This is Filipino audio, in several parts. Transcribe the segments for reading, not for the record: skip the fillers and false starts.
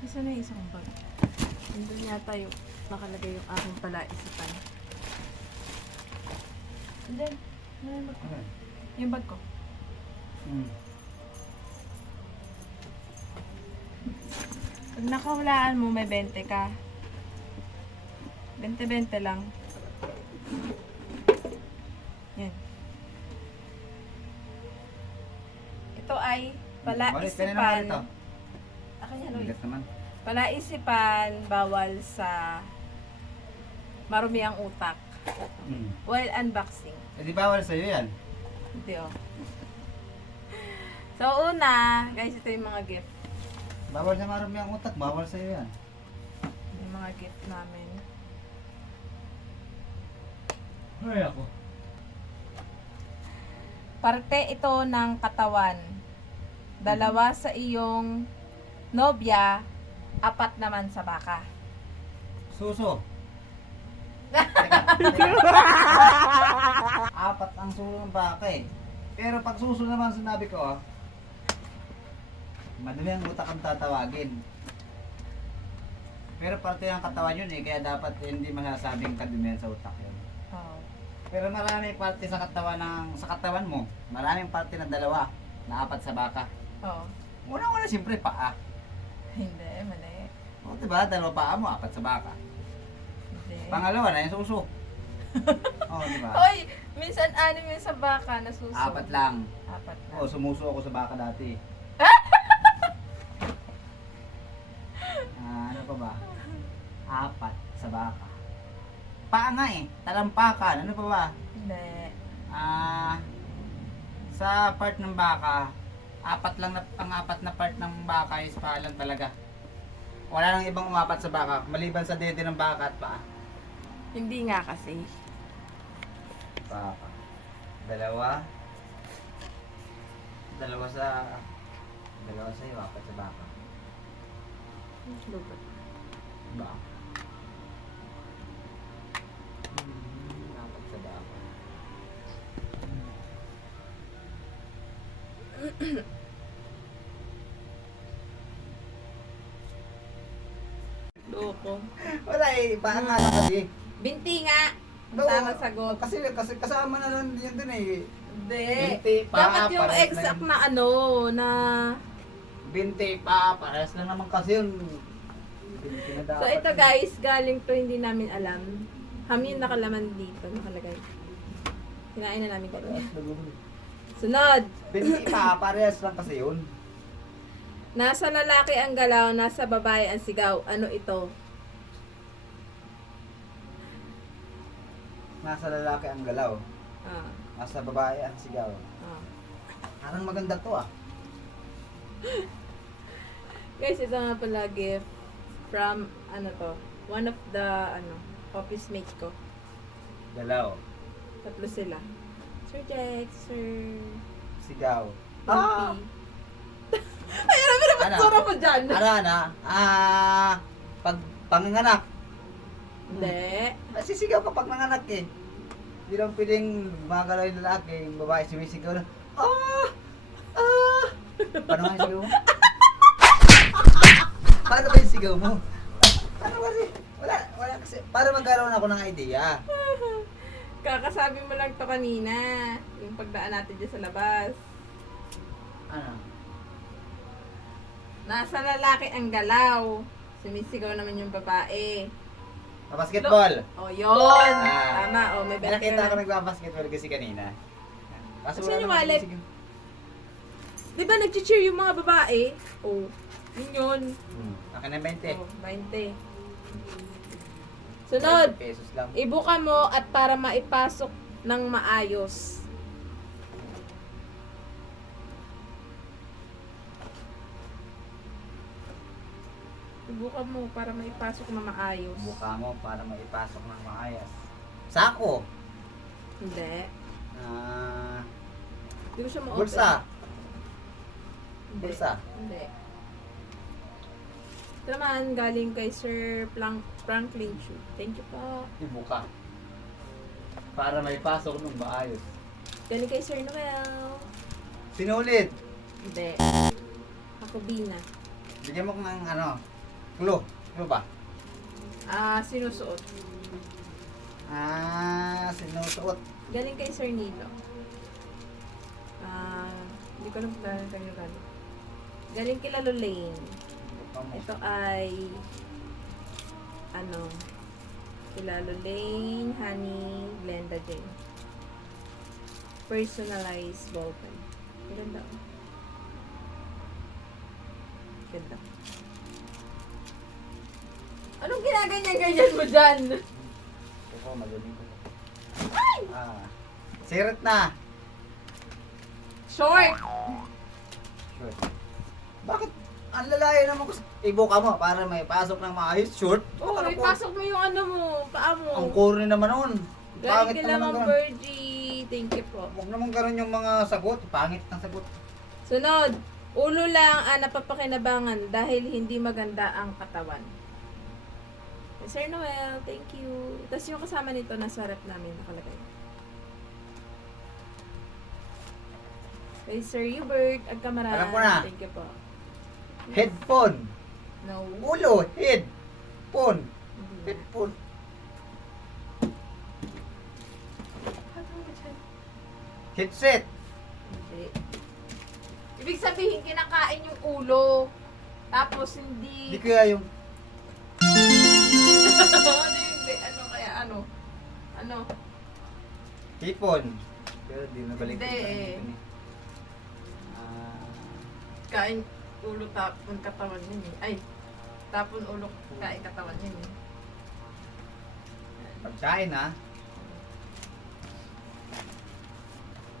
Isa na yung isang bag. Nandun yata yung nakalagay yung aking palaisipan. And then, ano yung bag ko? Yung bag ko. Pag nakahulaan mo, may 20 ka. 20-20 lang. Yan. Ito ay palaisipan. Akin yan, Uy. Bigat naman. Palaisipan, bawal sa marumi ang utak. While unboxing. Eh di bawal sa'yo yan. Hindi oh. So una, guys, ito yung mga gift. Bawal sa marami ang utak, bawal sa'yo yan. Yung mga gift namin. Ay ako. Parte ito ng katawan. 2 sa iyong nobya, 4 naman sa baka. Suso. Apat ang suso ng baka eh. Pero pag suso naman sinabi ko madali ang utak ang tatawagin. Pero parte ng katawan yun eh, kaya dapat hindi masasabing kadumihan sa utak yun. Oh. Pero maraming parte sa katawan mo. Maraming parte na 2 na 4 sa baka. Oh. Una-una siyempre paa. Hindi, mali. O diba, 2 paa mo, 4 sa baka. Hindi. Pangalawa na yung suso. O diba? Hoy! Minsan 6 yung sa baka na suso. 4 lang. 4 na. O, sumuso ako sa baka dati. Ano pa ba? 4 sa baka. Paa nga eh. Talampakan. Ano pa ba? Hindi. Sa part ng baka, 4 lang na, ang 4 na part ng baka is paa lang talaga. Wala nang ibang umapat sa baka, maliban sa dede ng baka at paa. Hindi nga kasi. Baka. 2. 2 sa... 2 sa iyo, 4 sa baka. Lubot. Baka. 4 sa baka. Loko. Wala eh, paa nga lang kasi. Binti nga. No, Tama sagot. Kasi kasama na lang yun dun eh. Hindi. Binti, paa, Dapat yung parehas exact lang. na ano, na... Binti pa, parehas lang naman kasi yun. Binti na So dapat. ito guys, galing to hindi namin alam. Kami yung nakalaman dito, nakalagay. Kinain na namin kanina. Sunod! Binti pa, parehas lang kasi yun. Nasa lalaki ang galaw, nasa babae ang sigaw. Ano ito? Nasa lalaki ang galaw. Ah, Nasa babae ang sigaw. ah. Parang maganda to ah. Guys, ito nga pala gift from, ano to, one of the, office mates ko. Galaw. 3 sila. Sir Jack, Sir... Sigaw. Ah! Ay, alam mo naman Ano? sura mo dyan! Pag panganganak. Hindi. Nasisigaw kapag nanganak eh. Hindi lang pwedeng magalaw yung lalaki, yung babae sumisigaw na, Paano nga yung sigaw mo? Paano ba yung sigaw mo? Paano kasi? Wala kasi. Para magkaroon ako ng idea. Kakasabi mo lang to kanina. Yung pagdaan natin dyan sa labas. Ano? Nasa lalaki ang galaw. Sumisigaw naman yung babae. Basketball. Oh, yun! Ah. Tama, oh, may Nakita ko better. nagbabasketball kasi kanina. Kaso Saan wala yung naman wallet? sumisigaw. Di ba nag-cheer yung mga babae? Oh, yun yun. Akin na 20. Oh, 20. Sunod! 20 pesos lang. Ibuka mo at para maipasok ng maayos. Ibuka mo para maipasok na maayos. Buka mo para maipasok ng maayos. Sako. Hindi. Hindi mo siya ma-open. Bulsa. Hindi. Bulsa. Hindi. Ito naman galing kay Sir Franklin Chu. Thank you po. Ibuka. Para maipasok ng maayos. Galing kay Sir Noel. Sinulit. Hindi. Ako Bina. Bigyan mo ng ano, Clue. Clue ba? Sinusuot. Sinusuot. Galing kay Sir Nilo. Hindi ko alam kung kanino galing. Galing kay Lalo Lane. Ito ay kay Lalo Lane, Honey, Glenda Jane. Personalized ballpen. Ganda. Ganda. Anong ginaganyan-ganyan mo dyan? Ito, magaling ko. Sirit na. Short! Short. Bakit? Ang lalayo naman ko. Ibuka mo para may pasok ng maayos. Short? Oo, ipasok mo yung paa mo. Ang corny naman nun. Galing Pangit kila naman Ma'am ganun. Virgie. Thank you po. Huwag naman ganun yung mga sagot. Pangit ng sagot. Sunod. Ulo lang ang napapakinabangan dahil hindi maganda ang katawan. Sir Noel, thank you. Tapos yung kasama nito nasa rep namin nakalagay. Kay Sir Hubert Agkamara. Alam ko na. Thank you po. Headphone. No. Ulo. Head. Phone. Hindi na. Headphone. Headset. Hindi. Ibig sabihin, kinakain yung ulo. Tapos hindi... Hindi kaya yung... Hindi. Ano kaya? Ano? Hipon. Pero di nabalik. Hindi eh. Kain ulo tapon katawan yun eh. Ay, tapon ulo kain katawan yun eh. Pagkain ha.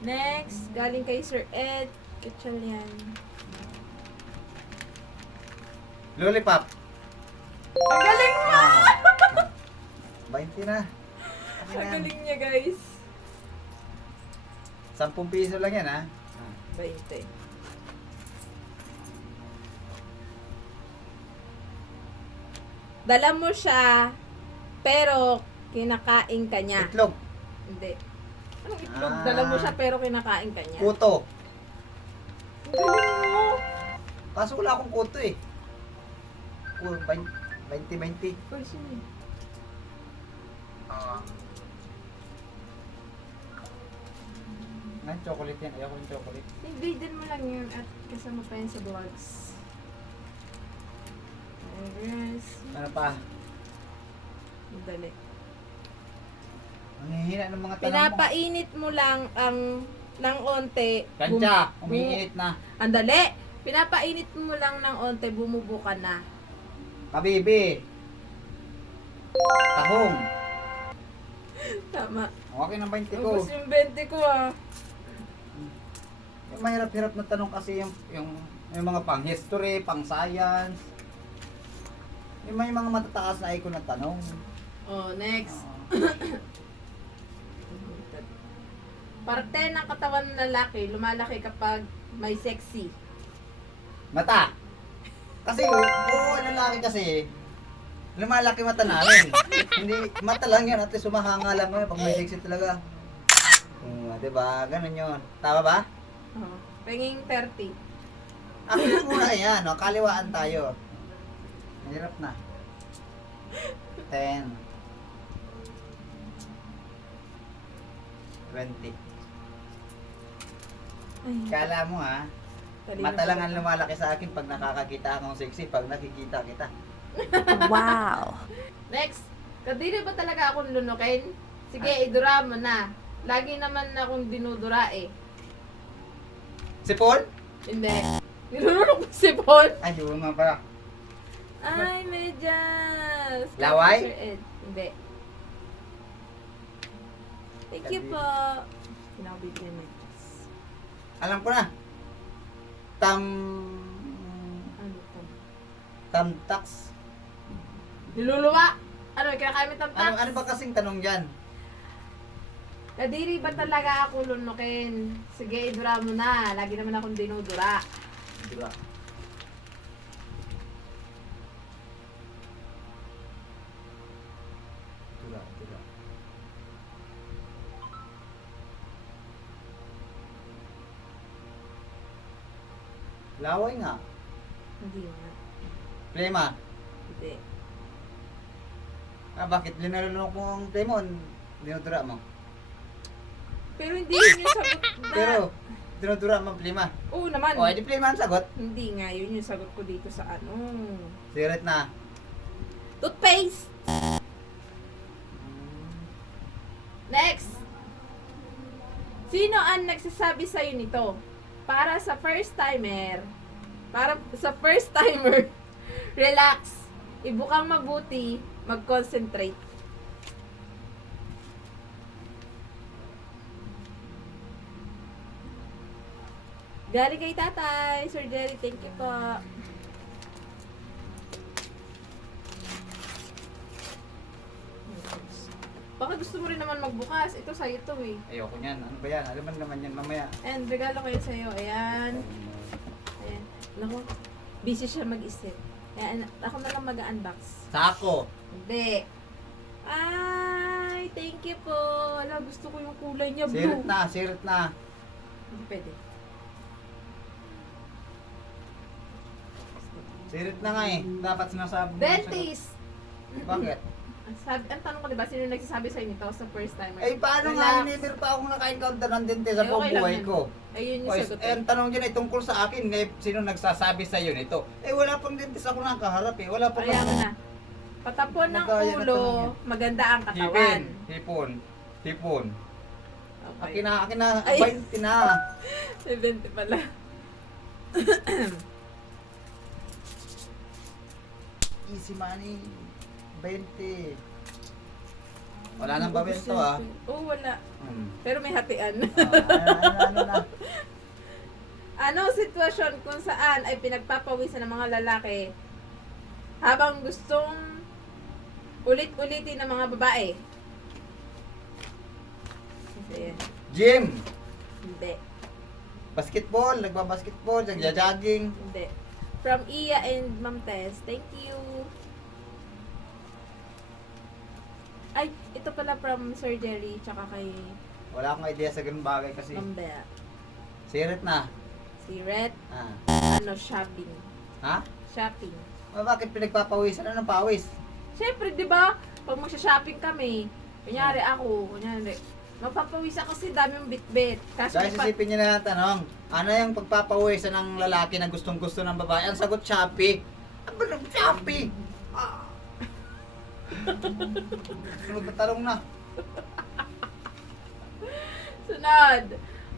Next, galing kay Sir Ed Kitchalian. Lollipop. Ang galing mo! 20 na. Ang galing niya guys. 10 piso lang yan ha. 20. Dala mo siya, pero kinakain ka niya. Itlog. Hindi. Anong itlog? Dala mo siya, pero kinakain ka niya. Kuto. Ang galing mo! Kaso wala akong kuto eh. 20-20. Pwede yun. Ngayon, chocolate yan. Ayoko yung chocolate. I-video mo lang yun at kasama pa yun sa vlogs. Yes. Ano pa? Dali. Ang hihina ng mga tanong mo. Pinapainit mo lang ng onte. Kantsa, umiinit na. Andali! Pinapainit mo lang ng onte, bumubuka na. Kabibi. Tahong. Tama. Okay ng 20 ko. Ubus yung 20 ko ah. Yung mahirap-hirap na tanong kasi yung mga pang history, pang science. Yung may mga matataas na icon na tanong. Oh, next. Oo. Parte ng katawan ng lalaki, lumalaki kapag may sexy. Mata. Kasi, ang lalaki kasi, lumalaki mata namin. Hindi, mata lang yan, at least sumahanga lang yun pag may sexy talaga. Diba? Ganun yun. Tama ba? Oh, penging 30. Akin muna yan, no? Kaliwaan tayo. Mahirap na. 10. 20. Ay, Kala mo ha, talino mata lang pa ang ba? lumalaki sa akin pag nakakakita akong sexy, pag nakikita kita. Wow. Next, kadiri ba talaga akong lunukin? Sige, idura mo na. Lagi naman akong dinudura eh. Si Paul? Hindi. Nilunok mo si Paul? Ay, yun nga pala. Ay, medyas. Laway? Sir Ed. Hindi. Thank you po. Pinakabibigyan ng medyas. Alam ko na. Ano to? Tamtax. Niluluwa? Ano, kinakain mo tamtak? Ano ba kasing tanong yan? Kadiri ba talaga ako lunukin? Sige, idura mo na. Lagi naman akong dinudura. Diba? Diba. Laway nga. Hindi nga. Plema. Hindi. Bakit linalunok mo ang demon? Dinudura mo. Pero hindi yun yung sagot na... Pero, dinudura mo ang plima. Oo naman. O, edi plima ang sagot. Hindi nga, yun yung sagot ko dito sa ano. Sirit na. Toothpaste! Next! Sino ang nagsasabi sa'yo nito? Para sa first timer, relax. Ibukang mabuti, mag-concentrate. Galing kay tatay, Sir Jerry, thank you po. Baka gusto mo rin naman magbukas. Ito sa'yo to eh. Ayoko niyan. Ano ba yan? Alaman naman yan mamaya. And regalo ko yun sa'yo. Ayan. Ayan. Naku, busy siya mag-isip. Ayan, ako na lang mag-unbox. Sako. Hindi. Ay, thank you po. Ala, gusto ko yung kulay niya, Sirit blue. na, sirit na. Hindi pwede. Sirit na nga eh. Dapat sinasabi mo. Dentist! Bakit? Ang tanong ko, diba, sino nagsasabi sa'yo nito sa first time? Eh, paano nga, never pa akong naka-encounter ng dente sa Eh, buong okay lang buhay yan. ko. Ayun yung Boys, sagot. eh, ang tanong dyan ay tungkol sa akin, eh, sino nagsasabi sa'yo nito? Eh, wala pang dentist ako nakaharap eh. Wala pang... Kaya mo na. Patapon ng Nagkaya na ulo, tanong maganda ang Hipon. katawan. Hipon. Hipon. Okay. Akin na, Ay. 20 na. 70 pala. Easy money. 20. Wala nang bawin to ah. Oo, wala. Hmm. Pero may hatian. Ano na. Ano sitwasyon kung saan ay pinagpapawisan ng mga lalaki habang gustong ulit-ulitin ng mga babae? Kasi yan. Gym. Hindi. Basketball. Nagbabasketball. Nagja-jogging. Hindi. From Iya and Ma'am Tess. Thank you. Ay, ito pala from Sir Jerry tsaka kay Wala akong idea sa ganung bagay kasi. Ma'am Bea. Sirit na. Si Red, Ah. shopping. Ha? Shopping. Bakit pinagpapawisan? Anong pawis? Siyempre, di ba? Pag magsha-shopping kami, kunyari ako, mapapawisan kasi dami yung bitbit. Kaso Guys, isipin nyo na ang tanong. Ano yung pagpapawisan ng lalaki na gustong-gusto ng babae? Ang sagot, Shopee. Ano ba ng Shopee? Ah. Sunod na tanong na. Sunod.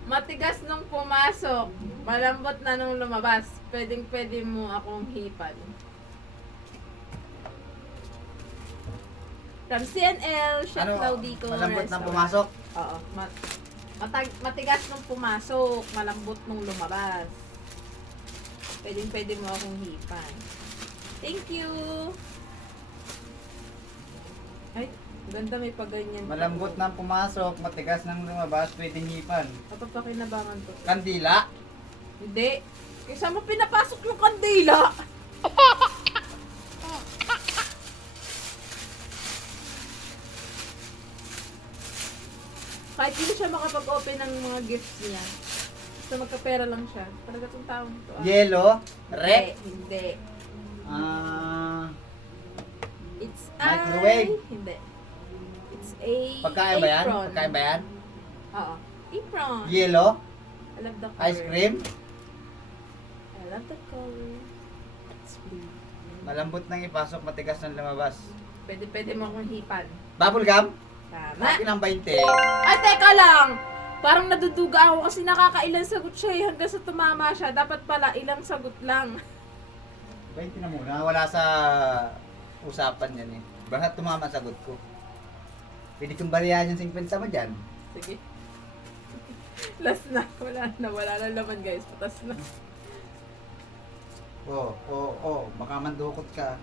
Matigas nung pumasok, malambot na nung lumabas. Pwedeng-pwede mo akong hipan. From CNL, Chef Claudico malambot na Restaurant. pumasok? Oo. Matigas nung pumasok, malambot nung lumabas. Pwedeng-pwede mo akong hipan. Thank you! Ay, ganda may paganyan. Malambot na pumasok, matigas nang lumabas, pwedeng hipan. Kapapakinabangan to. Kandila? Hindi. Kaysa mo pinapasok yung kandila. Kahit hindi siya makapag-open ng mga gifts niya. Basta magkapera lang siya. Talaga tong taong to. Yelo? Rep? Hindi. Ah, It's Microwave? Hindi. It's a pagkain ba yan? apron. Pagkain ba yan? Oo. Apron. Yelo? I love the color. Ice cream? I love the color. It's blue. Malambot nang ipasok, matigas nang lumabas. Pwede mo akong hipan. Bubble gum? Tama. Akin ang 20. Ay, teka lang! Parang naduduga ako kasi nakakailang sagot siya eh, hanggang sa tumama siya. Dapat pala ilang sagot lang. 20 na muna. Wala sa usapan yan eh. Baka tumama ang sagot ko. Pwede kong bariyahan yung 50 mo dyan. Sige. Last na. Wala na laman guys. Patas na. Baka mandukot ka.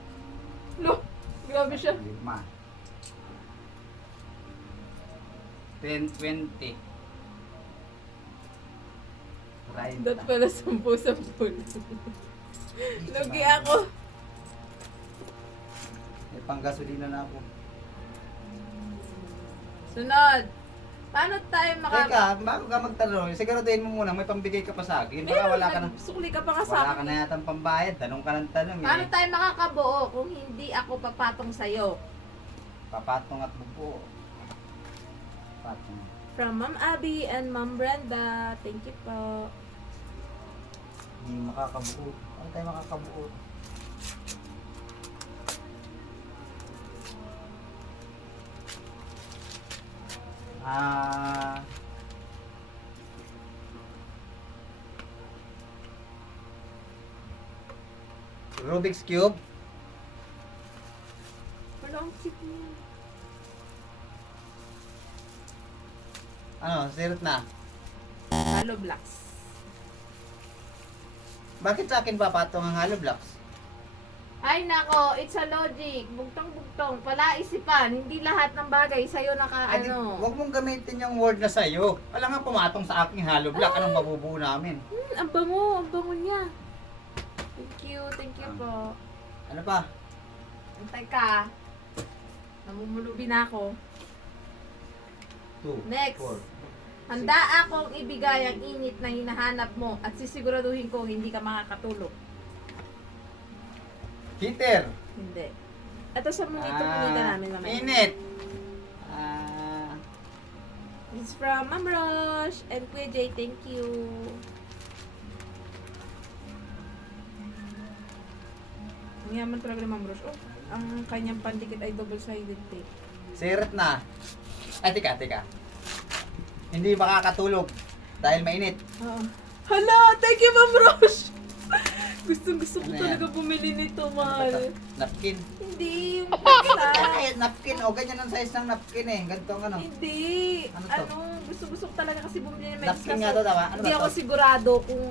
Lo, grabe siya. 5. 10, 20. Dot pala 10. Lugi ako. May panggasolina na ako. Sunod. Paano tayo Teka, bago ka magtanong, siguraduhin mo muna, may pambigay ka pa sa akin. Baka wala ka na, Sukli ka pa nga sa wala ka akin. na yatang pambayad. Tanong ka ng tanong Paano eh. tayo makakabuo kung hindi ako papatong sa'yo? Papatong at buko. Patong. From Ma'am Abby and Ma'am Brenda. Thank you po. Hindi makakabuo. Paano tayo makakabuo? Ah... Rubik's Cube. Walang chip niya. Ano, sirot na. Hollow blocks. Bakit sa akin papatong ang hollow blocks? Ay nako, it's a logic. Bugtong-bugtong. Pala isipan. Hindi lahat ng bagay sa'yo Ay, ano. Huwag mong gamitin yung word na sa'yo. Wala nga pumatong sa aking hollow block. Anong mabubuo namin? Ang bango niya. Thank you po. Ano pa? Antay ka. Namumulubi na ako. 2, Next. 4. Handa akong ibigay ang init na hinahanap mo at sisiguraduhin ko hindi ka makakatulog. Heater. Hindi. Ito sa mga ito pinita namin mamaya. Init. Ah, It's from Ma'am Rosh and Kuya Jay. Thank you. Ang yaman talaga ni Ma'am Rosh. Oh, ang kanyang pandikit ay double-sided tape. sirot na. Ay, tika. Hindi makakatulog dahil mainit. Oo. Hala! Thank you, Ma'am Rosh! Gusto ko Ano yan? talaga bumili nito, Ano ba mahal. to? Napkin. Hindi, yung pizza. Ay, napkin. O, ganyan ang size ng napkin eh. Ganito ang ano. Hindi. Ano to? Gusto ko talaga kasi bumili ng Napkin medicine. nga to, tama? Ano Hindi ba ako to? sigurado kung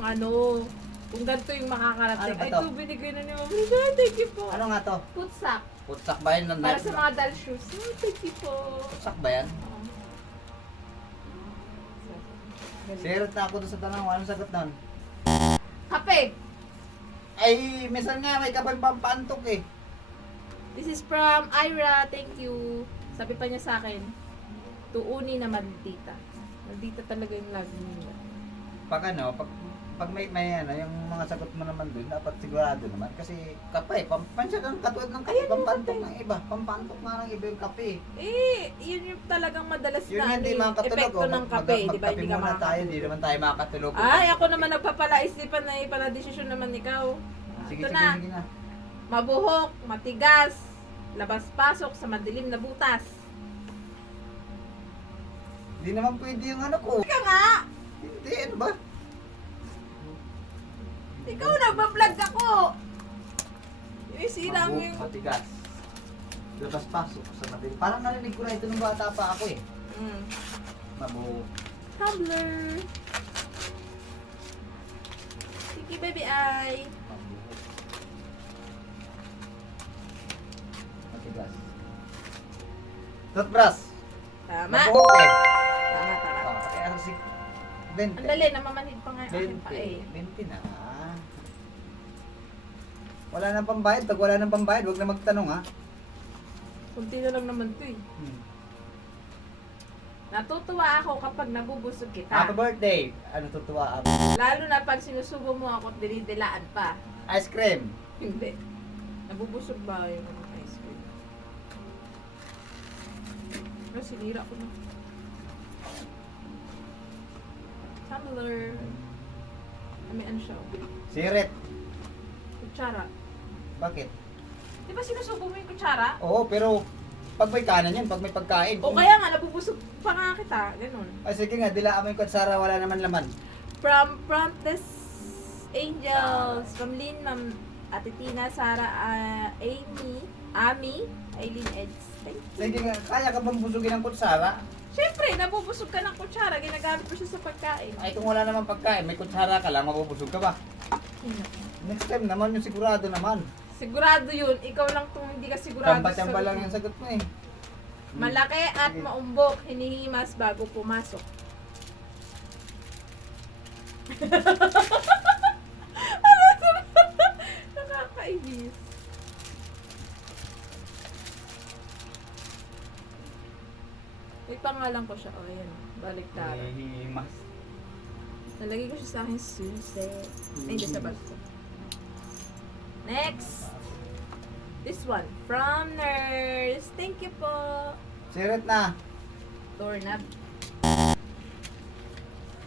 kung ganito yung makakarating. Ano ba Ay, to? ito, binigay na ni Ma'am Rina. Thank you po. Ano nga to? Putsak. Putsak ba yun? Para sa mga doll shoes. Oh, thank you po. Putsak ba yan? Sirot na ako doon sa tanong. Anong sagot nun? Kape. Ay, minsan nga may kapag pampantok eh. This is from Ira. Thank you. Sabi pa niya sa akin, tuuni na maldita. Maldita talaga yung lagi niya. Pag ano, pag may ano, yung mga sagot mo naman doon, dapat sigurado naman. Kasi kape, pansya kang katulad ng kape, Ayan, pampantok ng iba. Pampantok nga ng iba yung kape. Eh, yun yung talagang madalas Yun na hindi ano, makakatulog. epekto ng kape, di ba? Magkape Hindi ka muna tayo, makakatulog. hindi naman tayo makakatulog. Ay, ako naman nagpapalaisipan na pala desisyon naman ikaw. Sige, Ito sige, na. sige na. Mabuhok, matigas, labas-pasok sa madilim na butas. Hindi naman pwede yung ano ko. Ika nga! Hindi, ano ba? Ikaw nagbablog ako! Eh, sira mo Mabuhok, yung... matigas. Labas-pasok sa madilim. Parang narinig ko na ito nung bata pa ako eh. Mabuhok. Tumblr. Sige, baby ay. Mabuhok. Matigas. Toothbrush. Tama. Mabuhok eh. Tama. Kaya kasi Ang 20. dali, namamanhid pa nga yung aking pa 20 na. Wala nang pambayad. Pag wala nang pambayad, huwag na magtanong ha. Kunti na lang naman to eh. Natutuwa ako kapag nabubusog Happy kita. birthday! Ano tutuwa ako? Lalo na pag sinusubo mo ako at dinidilaan pa. Ice cream! Hindi. Nabubusog ba yung ice cream? Pero sinira ko na. Tumblr. May ano siya? Sirit! Kutsara. Bakit? Di ba sinusubo mo yung kutsara? Oo, pero pag may kanan yan, pag may pagkain. O kaya nga, nabubusog pa nga kita. Ganun. Ay sige nga, dilaan mo yung kutsara, wala naman laman. From Promptes Angels. From Lynn, Ma'am Ate Tina, Sarah, Amy, Ami, Aileen Eds. Thank you. Sige nga, kaya ka bang busugin ng kutsara? Siyempre, nabubusog ka ng kutsara. Ginagamit mo siya sa pagkain. Ay kung wala naman pagkain, may kutsara ka lang, mabubusog ka ba? Next time naman yung sigurado naman. Sigurado yun. Ikaw lang kung hindi ka sigurado. Tamba-tamba sa lang yung sagot mo eh. Malaki at Sige. maumbok. Hinihimas bago pumasok. Nakakainis. May Papapangalan ko siya. Oh, ayan. Baliktad. Hihimas. Nalagay ko siya sa akin susi. Ay, hindi sa bag ko. Next. This one. From Nurse. Thank you po. Sirit na. Doorknob.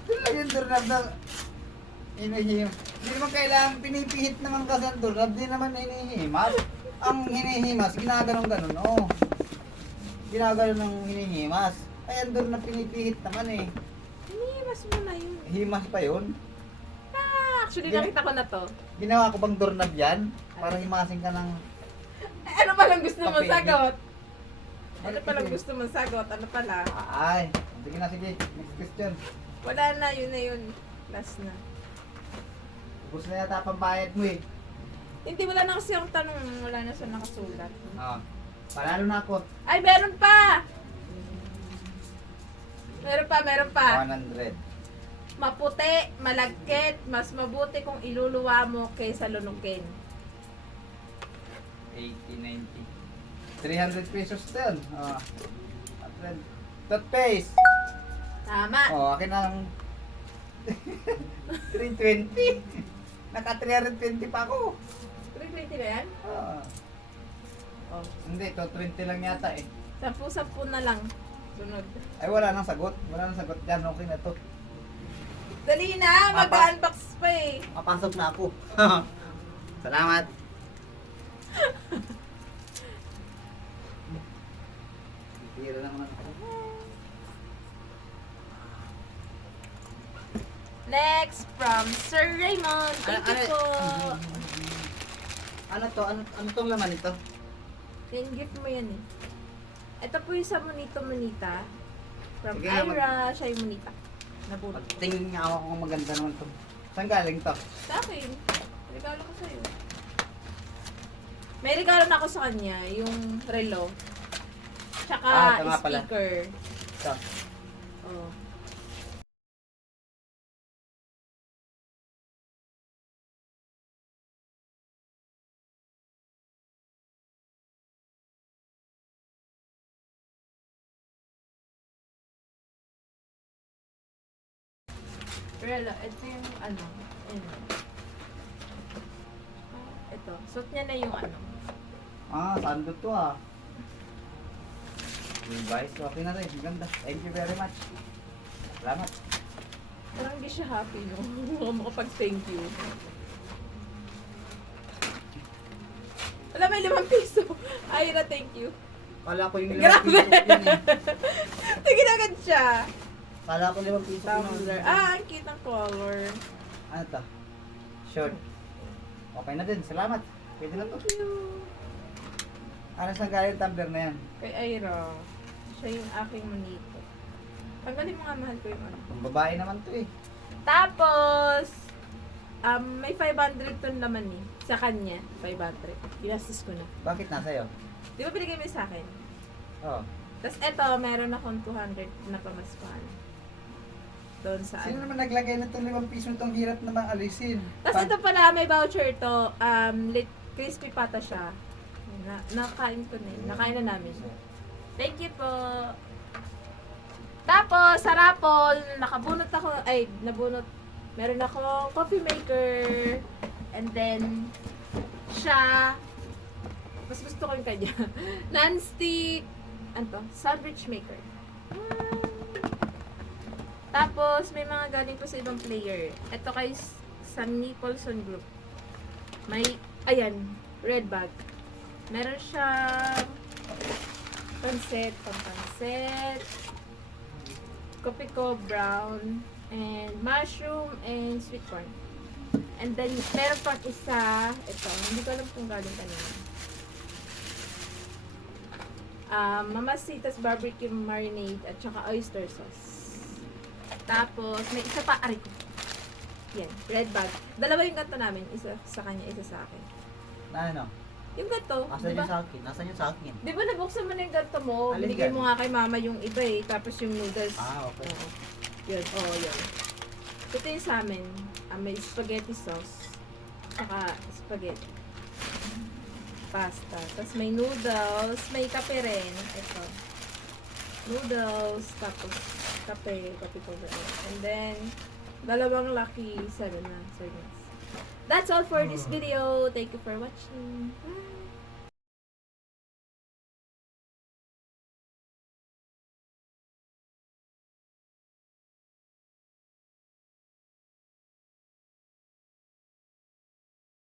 Doon lang yung doorknob na hinihimas. Hindi naman kailangan pinipihit naman kasi ang doorknob. Di naman hinihimas. Ang hinihimas, ginaganon-ganon. Oh. Ginaganon ng hinihimas. Ay, ang doorknob pinipihit naman eh. Hinihimas mo na yun. Himas pa yun. Ah, actually, Gina- nakita ko na to. Ginawa ko bang doorknob yan? Para himasin ka ng... Eh, ano palang gusto mo Kapit. sagot? Ano Bakit palang eh? gusto mo sagot? Ano pala? Ay, sige na, sige. Next question. Wala na, yun na yun. Last na. Ubus na yata pambayad mo eh. Hindi, wala na kasi yung tanong. Wala na siya nakasulat. Panalo na ako. Ay, meron pa! Meron pa. 100. Maputi, malagkit, mas mabuti kung iluluwa mo kaysa lunukin. 80, 90. 300 pesos din. 100. Toothpaste. Tama. Akin ang 320. Naka 320 pa ako. 320 na yan? Oh. Hindi, 220 lang yata eh. 10 na lang. Sunod. Ay, wala nang sagot. Wala nang sagot dyan. Okay na to. Dali na, mag-unbox pa eh. Mapasok na ako. Salamat. Tira naman ako. Next, from Sir Raymond. Thank you po. Ano to? Ano tong laman ito? Yung gift mo yan eh. Ito po yung sa Monito Monita. From Sige nga, Ira, siya yung Monita. Nabunot. Tingin nga ako kung maganda naman to. Saan galing to? Sa akin. Regalo ko sa'yo. May regalo na ako sa kanya, yung relo. Tsaka ito nga pala. speaker. Ito. Oh. Relo, ito yung ano. Ano. Ito. Suot niya na yung ano. Sando to ah. Device, okay na rin. Maganda. Thank you very much. Salamat. Parang hindi siya happy, no? Makapag-thank you. Wala, may 5 piso. Ira, thank you. Kala ko yung Grabe. 5 piso yun eh. Tingin agad siya. Kala ko 5 piso ko Tumbler. Ang cute ng color. Ano to? Short. Okay na din. Salamat. Pwede na to. Thank you. Ano saan galing tumbler na yan? Kay Ira. Siya yung aking monito. Tanggalin mo nga, mahal ko yung ano. Kung babae naman to eh. Tapos, may 500 ton naman eh. Sa kanya, 500. Ginastos ko na. Bakit nasa'yo? Di ba binigay mo yung sa akin? Oo. Tapos eto, meron akong 200 na pamaskuhan. Doon sa Sino ano. naman naglagay na itong 5 piso itong hirap namang alisin? Tapos ito pala, may voucher to. Crispy pata siya. Nakain ko na yun. Nakain na namin. Thank you po. Tapos, sa raffle, nabunot. Meron akong coffee maker. And then, siya, mas gusto ko yung kanya. Non-stick, ano to? Sandwich maker. Tapos, may mga galing po sa ibang player. Ito kay Sam Nicholson Group. May, ayan, red bag. Meron siyang pansit, pampansit, kopi ko, brown, and mushroom, and sweet corn. And then, meron pang isa, ito, hindi ko alam kung galing kanina. Mamasitas barbecue marinade at saka oyster sauce. Tapos, may isa pa, aray ko. Yan, red bag. Dalawa yung ganito namin, isa sa kanya, isa sa akin. Na ano? Yung ganito, Asan diba? yung sa akin? Asan yung sa akin? Di ba nabuksan mo na yung ganito mo? Alin Binigay yan? mo nga kay mama yung iba eh. Tapos yung noodles. Okay. Oo. Yun, yun. Ito yung sa amin. May spaghetti sauce. Saka spaghetti. Pasta. Tapos may noodles. May kape rin. Ito. noodles, tapos kape powder. And then, dalawang lucky 7 na servings. That's all for this video. Thank you for watching. Bye!